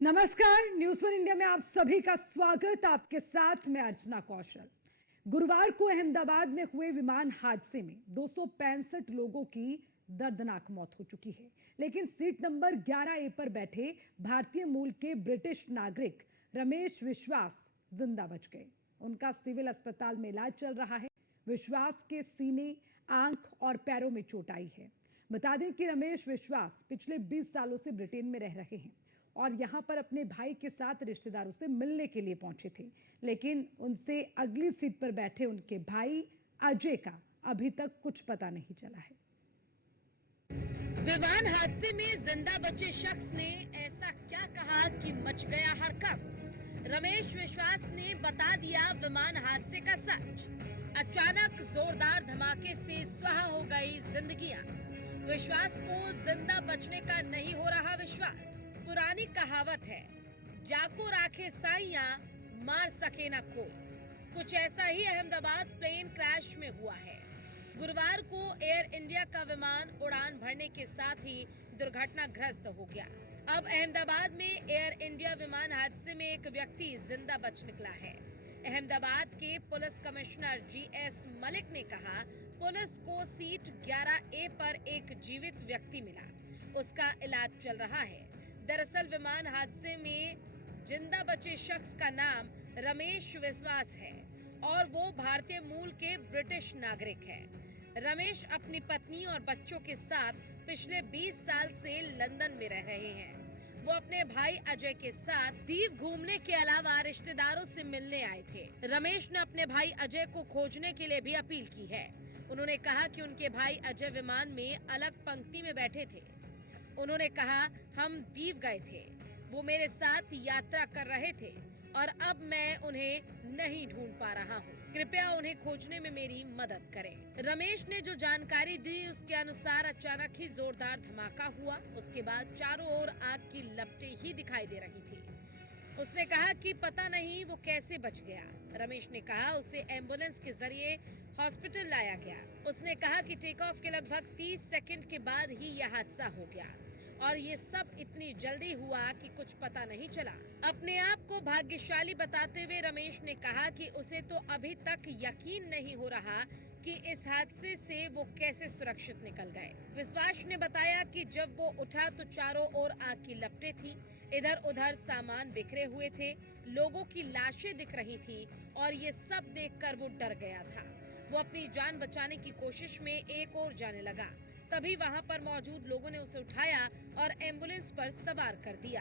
नमस्कार, news one India में आप सभी का स्वागत। आपके साथ मैं अर्चना कौशल। गुरुवार को अहमदाबाद में हुए विमान हादसे में 265 लोगों की दर्दनाक मौत हो चुकी है, लेकिन सीट नंबर 11A पर बैठे भारतीय मूल के ब्रिटिश नागरिक रमेश विश्वास जिंदा बच गए। उनका सिविल अस्पताल में इलाज चल रहा है। विश्वास के सीने, आंख और पैरों में चोट आई है। बता दें कि रमेश विश्वास पिछले 20 सालों से ब्रिटेन में रह रहे हैं और यहां पर अपने भाई के साथ रिश्तेदारों से मिलने के लिए पहुंचे थे, लेकिन उनसे अगली सीट पर बैठे उनके भाई अजय का अभी तक कुछ पता नहीं चला है। विमान हादसे में जिंदा बचे शख्स ने ऐसा क्या कहा कि मच गया हड़कंप। रमेश विश्वास ने बता दिया विमान हादसे का सच। अचानक जोरदार धमाके से स्वाहा हो गई जिंदगियां। विश्वास को जिंदा बचने का नहीं हो रहा विश्वास। पुरानी कहावत है, जाको राखे साइया मार सके ना कोई। कुछ ऐसा ही अहमदाबाद प्लेन क्रैश में हुआ है। गुरुवार को एयर इंडिया का विमान उड़ान भरने के साथ ही दुर्घटनाग्रस्त हो गया। अब अहमदाबाद में एयर इंडिया विमान हादसे में एक व्यक्ति जिंदा बच निकला है। अहमदाबाद के पुलिस कमिश्नर GS मलिक ने कहा, पुलिस को सीट 11A पर एक जीवित व्यक्ति मिला, उसका इलाज चल रहा है। दरअसल विमान हादसे में जिंदा बचे शख्स का नाम रमेश विश्वास है और वो भारतीय मूल के ब्रिटिश नागरिक है। रमेश अपनी पत्नी और बच्चों के साथ पिछले 20 साल से लंदन में रह रहे हैं। वो अपने भाई अजय के साथ दीव घूमने के अलावा रिश्तेदारों से मिलने आए थे। रमेश ने अपने भाई अजय को खोजने के लिए भी अपील की है। उन्होंने कहा कि उनके भाई अजय विमान में अलग पंक्ति में बैठे थे। उन्होंने कहा, हम दीव गए थे, वो मेरे साथ यात्रा कर रहे थे और अब मैं उन्हें नहीं ढूंढ पा रहा हूँ, कृपया उन्हें खोजने में मेरी मदद करें। रमेश ने जो जानकारी दी उसके अनुसार अचानक ही जोरदार धमाका हुआ। उसके बाद चारों ओर आग की लपटें ही दिखाई दे रही थी। उसने कहा कि पता नहीं वो कैसे बच गया। रमेश ने कहा उसे एम्बुलेंस के जरिए हॉस्पिटल लाया गया। उसने कहा कि टेक ऑफ के लगभग 30 सेकंड के बाद ही यह हादसा हो गया और ये सब इतनी जल्दी हुआ कि कुछ पता नहीं चला। अपने आप को भाग्यशाली बताते हुए रमेश ने कहा कि उसे तो अभी तक यकीन नहीं हो रहा कि इस हादसे से वो कैसे सुरक्षित निकल गए। विश्वास ने बताया कि जब वो उठा तो चारों ओर आग की लपटें थी, इधर उधर सामान बिखरे हुए थे, लोगों की लाशें दिख रही थी और ये सब देखकर वो डर गया था। वो अपनी जान बचाने की कोशिश में एक और जाने लगा। तभी वहां पर मौजूद लोगों ने उसे उठाया और एम्बुलेंस पर सवार कर दिया।